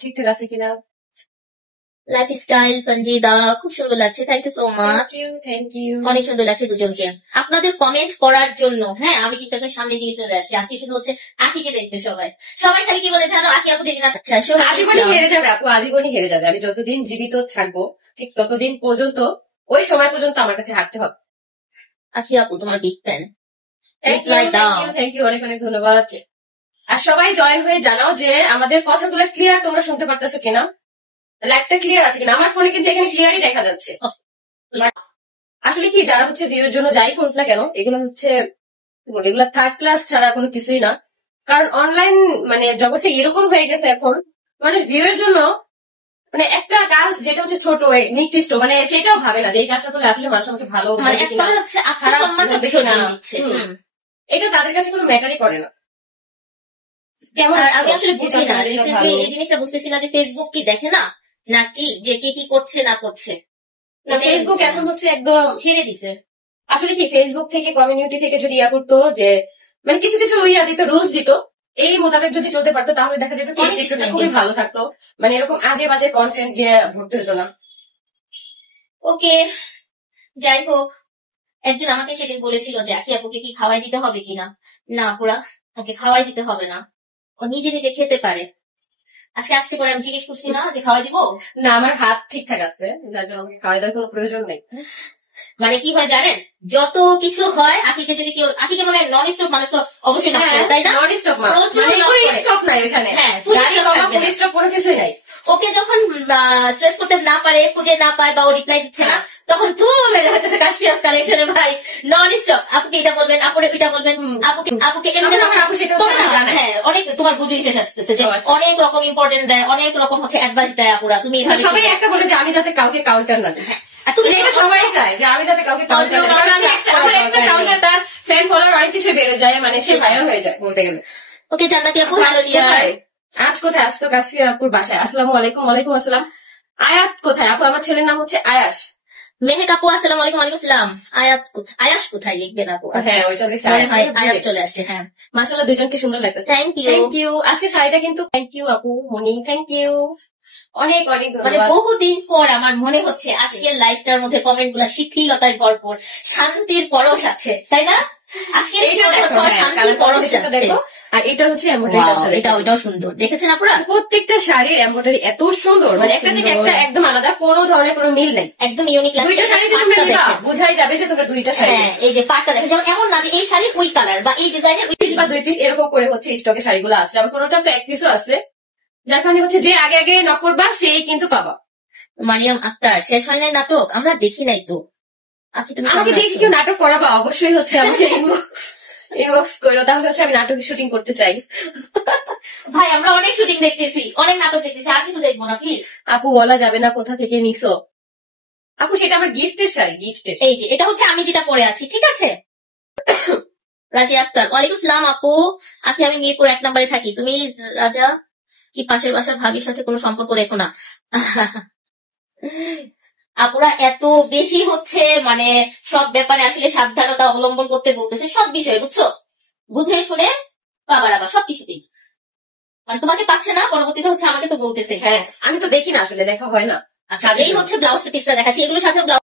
ঠিকঠাক আছে কিনা। লাইফস্টাইল সঞ্জিদা, খুব সুন্দর লাগছে, thank you so much, thank you. অনেক সুন্দর লাগছে দুজনকে। আপনাদের কমেন্ট পড়ার জন্য হ্যাঁ আমি কিন্তু এখন সামনে দিয়ে চলে আসছি। আজকে শুধু হচ্ছে আকিকে দেখবে সবাই, সবাই খালি কি বলে জানো, আকি আপু দেখে আচ্ছা আজীবনই হেরে যাবে আপু, আজীবনই হেরে যাবে। আমি যতদিন জীবিত থাকবো ঠিক ততদিন পর্যন্ত, ওই সময় পর্যন্ত আমার কাছে হারতে হবে। আকি আপু তোমার বিগ ফ্যান। থ্যাংক ইউ, অনেক অনেক ধন্যবাদ। আর সবাই জয়েন হয়ে জানাও যে আমাদের কথাগুলো ক্লিয়ার তোমরা শুনতে পারতেছো কিনা, লাইভটা ক্লিয়ার আছে কিনা। আমার ফোনে কিন্তু এখানে ক্লিয়ারই দেখা যাচ্ছে। আসলে কি যারা হচ্ছে ভিউর জন্য যাই করুক না কেন, এগুলো হচ্ছে এগুলো থার্ড ক্লাস ছাড়া কোনো কিছুই না। কারণ অনলাইন মানে জগতে এরকম হয়ে গেছে এখন, মানে ভিউর জন্য মানে একটা কাজ যেটা হচ্ছে ছোট নির্দিষ্ট, মানে সেটাও ভাবে না যে এই কাজটা করলে আসলে মানুষ আমাকে ভালো এটা তাদের কাছে কোনো ম্যাটারই করে না। কেমন আমি আসলে বুঝি না, রিসেন্টলি এই জিনিসটা বুঝতেছি না যে ফেসবুক কি দেখে না নাকি যে কে কি করছে না করছে। ফেসবুক এখন হচ্ছে একদম ছেড়ে দিছে। আসলে কি ফেসবুক থেকে কমিউনিটি থেকে যদি ইয়া করতো যে মানে কিছু কিছু ইয়া দিত, রুলস দিত, এই মোতাবেক যদি চলতে পারতো তাহলে দেখা যেত খুবই ভালো থাকতো। মানে এরকম আজে বাজে কন্টেন্ট গিয়ে ভর্তি হতো না। ওকে যাই হোক, একজন আমাকে সেদিন বলেছিল যে আখি আপুকে কি খাওয়াই দিতে হবে কিনা। না পুরা ওকে খাওয়াই দিতে হবে না, ও নিজে নিজে খেতে পারে। আজকে আসতে পরে আমি জিজ্ঞেস করছি না যে খাওয়াই দিব, না আমার হাত ঠিকঠাক আছে, যার জন্য খাওয়াই দেওয়ার কোনো প্রয়োজন নেই। মানে কি হয় জানেন, যত কিছু হয় আকিকে যদি কেউ, আকিকে মানে নন স্টপ মানুষ তো অবশ্যই না, তাই না? নন স্টপ স্টপ নাই ওখানে, হ্যাঁ স্টপ কোনো কিছুই নাই। ওকে যখন স্ট্রেস করতে না পারে, খুঁজে না পায় বা ও রিপ্লাই দিচ্ছে না, তখন তুলে হচ্ছে কাশ্মীর কালেকশনে ভাই নন স্টপ আপুকে এটা বলবেন, আপুরে এটা বলবেন, আপুকে হ্যাঁ অনেক তোমার বুঝি শেষ আসতেছে যে অনেক রকম ইম্পর্টেন্ট দেয়, অনেক রকম হচ্ছে অ্যাডভাইস দেয় আপুরা। তুমি সবাই একটা বলে যে আমি যাতে কাউকে কাউন্টার না দিই, তুমি এটা সবাই চায় যে আমি যাতে কাউকে কাউন্টার না দিই, আমার একটা কাউন্টার তার ফ্যান ফলোয়ার অনেক কিছু বেড়ে যায়, মানে সে ভাইরাল হয়ে যায় বলতে গেলে। ওকে জান্নাতি আপু আজ কোথায়? আজ তো কাশ্মীর আপুর বাসায়। আসসালামু আলাইকুম। ওয়ালাইকুম আসসালাম। আয়াত কোথায় আপু? আমার ছেলের নাম হচ্ছে আয়াস। মেহেক আপু আসসালামু আলাইকুম। ওয়ালাইকুম আসসালাম। আয়াস কোথায় লিখবেন আপু? হ্যাঁ ওইটা আয়াত চলে আসছে। হ্যাঁ মাশাআল্লাহ দুজনকে সুন্দর লাগতো। Thank you. আজকে শাড়িটা কিন্তু থ্যাংক ইউ আপু মনি, থ্যাংক ইউ অনেক অনেক ধন্যবাদ। মানে বহুদিন পর আমার মনে হচ্ছে আজকের লাইভটার মধ্যে কমেন্ট গুলা শিথিলতায় ভরপুর, শান্তির পরশ আছে, তাই না? আজকের শান্তির পরশ যাচ্ছে। আর এটা হচ্ছে এমব্রয়ডারি, এটা ওইটাও সুন্দর দেখেছেন আপনারা। প্রত্যেকটা শাড়ির এমব্রয়ডারি এত সুন্দর, মানে একটা থেকে একটা একদম আলাদা, কোনো ধরনের কোনো মিল নেই, একদম ইউনিক। দুইটা শাড়ি যে তোমরা নিবা বোঝাই যাবে যে তোমরা দুইটা শাড়ি। এই যে পাটটা দেখেন, যেমন এমন না যে এই শাড়ির ওই কালার বা এই ডিজাইনের ওই পিস বা দুই পিস এরকম করে হচ্ছে স্টকে শাড়িগুলো আছে। আবার কোনোটা তো এক পিসও আছে, যার কারণে হচ্ছে যে আগে আগে নক করবা সেই কিন্তু পাবা। মারিয়াম আক্তার শেষ হয় নাই নাটক? আমরা দেখি নাই তো। আমাকে দেখি কেউ নাটক করাবা অবশ্যই হচ্ছে আমাকে ইনবক্স করো, তাহলে হচ্ছে আমি নাটক শুটিং করতে চাই। ভাই আমরা অনেক শুটিং দেখতেছি, অনেক নাটক দেখতেছি, আর কিছু দেখবো না প্লিজ। আপু বলা যাবে না কোথা থেকে নিছো আপু, সেটা আমার গিফটের শাড়ি, গিফটের। এই যে এটা হচ্ছে আমি যেটা পরে আছি, ঠিক আছে? রাজি আক্তার ওয়ালাইকুম আসসালাম আপু। আখি আমি মিরপুর 1 নম্বরে থাকি, তুমি রাজা কি পাশের বাসার ভাবির সাথে কোনো সম্পর্ক রেখো না? আপুরা এত বেশি হচ্ছে মানে সব ব্যাপারে আসলে সাবধানতা অবলম্বন করতে বলতেছে, সব বিষয়ে বুঝছো, বুঝে শুনে বাবার আবার সবকিছুতেই মানে তোমাকে পাচ্ছে না, পরবর্তীতে হচ্ছে আমাকে তো বলতেছে। হ্যাঁ আমি তো দেখি না আসলে, দেখা হয় না। আচ্ছা এই হচ্ছে ব্লাউজ পিসটা দেখাচ্ছি, এগুলোর সাথে